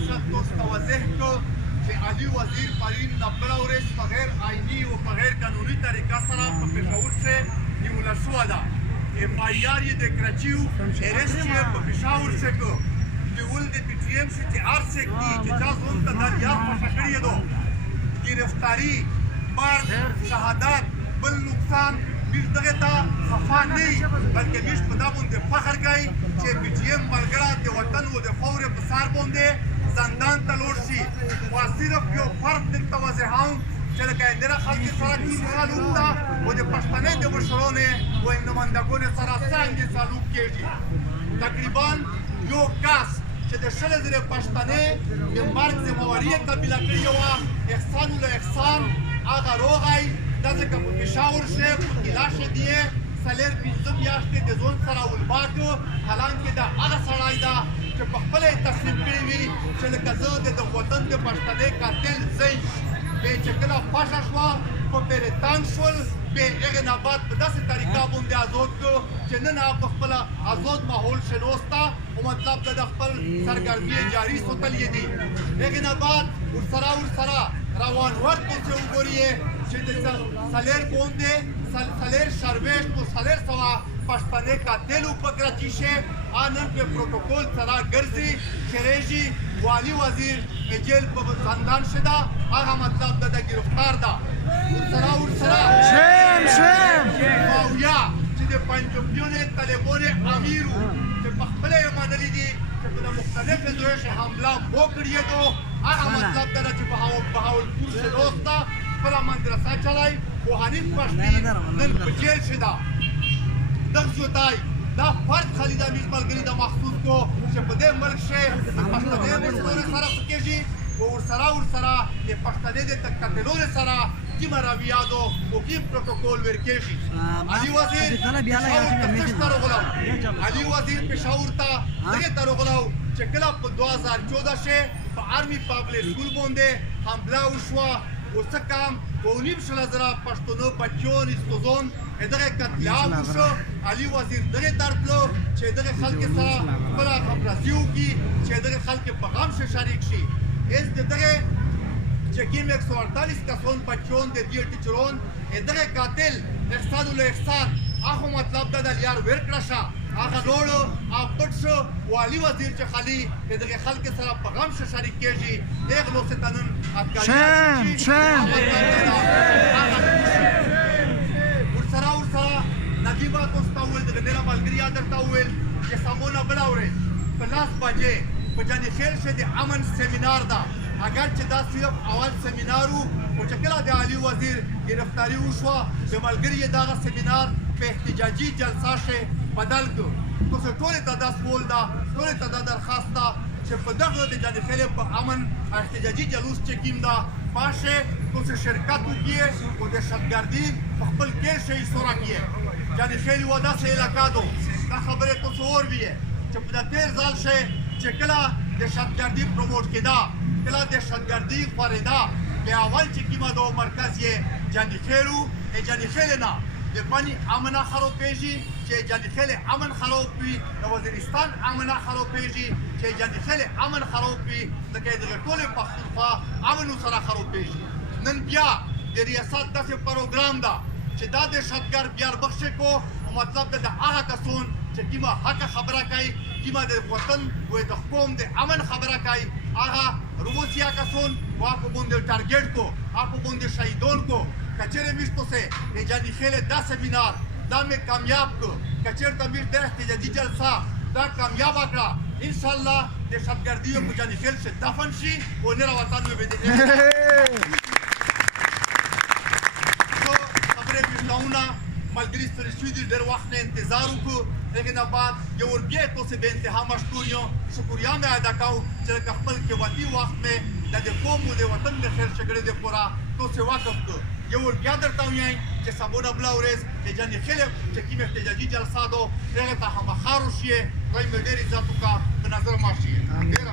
مقصد تاسو واضح کو چې علي وزیر پرین نبره ورځ په غیر آئیني او په غیر قانوني طریقه سره په پېښور کې نیوله شوې ده. اف آی آر یې د کراچي ارست یې په پېښور کې کو نیول د پی ټي ایم چې هر څه کې چې تاسو هم ته دریا په کړی دو گرفتاری مرد شهادت بل نقصان بیش دغه ته خفا نه وي بلکې بیش په دا باندې فخر کوي چې پی ټي ایم ملګرا د وطن و د خاورې په سر باندې زندان ته لوړ شي. خو صرف یو فرق درته وضاحوم چې لکه اندره خلک سره ټول سلوک ده او د پښتنې د مشرانو و نمایندګانو سره څنګه سلوک کېږي. تقریبا یو کس چې د 100,000 پښتنې د مرګ ذمهواري یې قبیله کړې وه احسان الله احسان هغه روغی دا ځکه په پېښور شی په قلعه شی دی څلور پنځه میاشتې د ځون سره ولبا کړو حالانکې دا هغه سړی ده چې په خپله یې تصمیم کړی وي چې لکه زه د وطن د پښتنې قاتل زه بیا چې کله خوښه شوه په پرې تنګ شول بیا هغې نه بعد په داسې طریقه باندې ازاد کړو چې نن هغه په خپله ازاد ماحول شناسته او مطلب د خپل سرګرمي جاري ساتلې دي. هغې نه بعد ورسره روان ورد پسې وګورئ چې د څلور باندې څلور شرویشت و څلور سوه پښتنې قاتلو په کراچي شی نن په پروتوکول سره ګرځي چیرېږي والي وزیر جیل په زندان شده هغه مطلب د ګرفتار ده. ورسره ماویا چې د پنجابیانو طالبانو امیر و چې په خپله یې منلي دي چې په د مختلفو ځایو کې حمله وکړې دو هغه مطلب ده چې په بهاولپور شناسته خپله مدرسه چلای او حنیف پښتین نن په جیل شده. دغه ځای دا فرد خالد امیز ملګري د مخصوص کو چې په دې ملک شی د پښتنې مشرانو سره څه کېږي او ورسره د پښتنې د قاتلانو سره کومه رویه ده او کوم پروتوکول ورکېږي. علي وزیر علي وزیر پېښور ته دغې ته راغلی چې کله په 2014 کې په آرمي پبلک سکول باندې حمله وشوه او څه کم 2,500 پښتنو بچیان استوزان دغه قتل عام وشو. علي وزیر دغې ته راتلو چې دغه خلکو سره خپله همرازي وکړي چې دغه خلکو په غم شریک شي. هېڅ د دغې چې کوم 148 کسان بچیان د دې ټیچران دغه قاتل احسان الله احسان هغه مطلب ده د لیار ورکړه شه هغه لوړو او پټ شو والي وزیر چې خالي دغه خلکو سره په غم شریک کېږي هغه نو څه تنن ورسره نجیبه تاسو ته وویل دغه ډېره ملګري درته وویل چې سمونه بله ورځ په 10 بجې په جاني خیل کې د امن سیمینار ده. اگر چې دا صرف اول سیمینار و خو چې کله د علي وزیر گرفتاري وشوه د ملګري یې دغه سیمینار په احتجاجي جلسه کې بدل کړو. تاسو ټولې ته دا سوال ده ټولې ته دا درخواست ده چې په دغه د جاني خیل په امن احتجاجي جلوس چې کوم ده پاشه تاسو شرکت وکړئ او د شتګردي په خپل کې شی سوره کړئ. جاني خیل یوه داسې علاقه ده دا خبرې تاسو واورئ چې په د تېر ځل شی چې کله د شتګردي پروموټ کېده کله د شتګردي خورېده بیا اول چې کومه ده مرکز یې جاني خیل و جاني خیل نه د بني امنه خرابېږي چې جاني خیل امن خراب وي د وزیرستان امنه خرابېږي چې جاني خیل امن خراب وي ځکه دغه ټولې پښتونخوا امن سره خرابېږي. نن بیا د ریاست داسې پروګرام ده چې دا د شتګر بیاربخشي کو مطلب ده د هغه کسان چې کومه حق خبره کوي کومه د وطن و د قوم د امن خبره کوي هغه روسیا کسان هغه باندې ټارګېټ کو هغه باندې شهیدان کو. کچېرې موږ تاسې د جاني خیل دا سیمینار دا مې کامیاب کړو کچېرته موږ د احتجاجي جلسه دا کامیابه کړه انشاءالله د شتګردیو په جاني خیل کې دفن شي او نره وطن مې به خبرې بیرته ملګري سره شوي دي ډېر وخت نه انتظار وکړو. هغې نه بعد یو ور بیا تاسې بې انتها مشکور یم شکریه مې ادا کوو چې لکه خپل قیمتي وخت مې د دې قوم و د وطن د خیر شګړې دپاره تاسې وقف کړو. یو ور بیا درته ووایم چې سبونه بله ورځ د جاني خیل چې کوم احتجاجي جلسه ده هغې ته همخار وشي خدای مې ډېر عزت وکړه په نظر مه شي. ډېره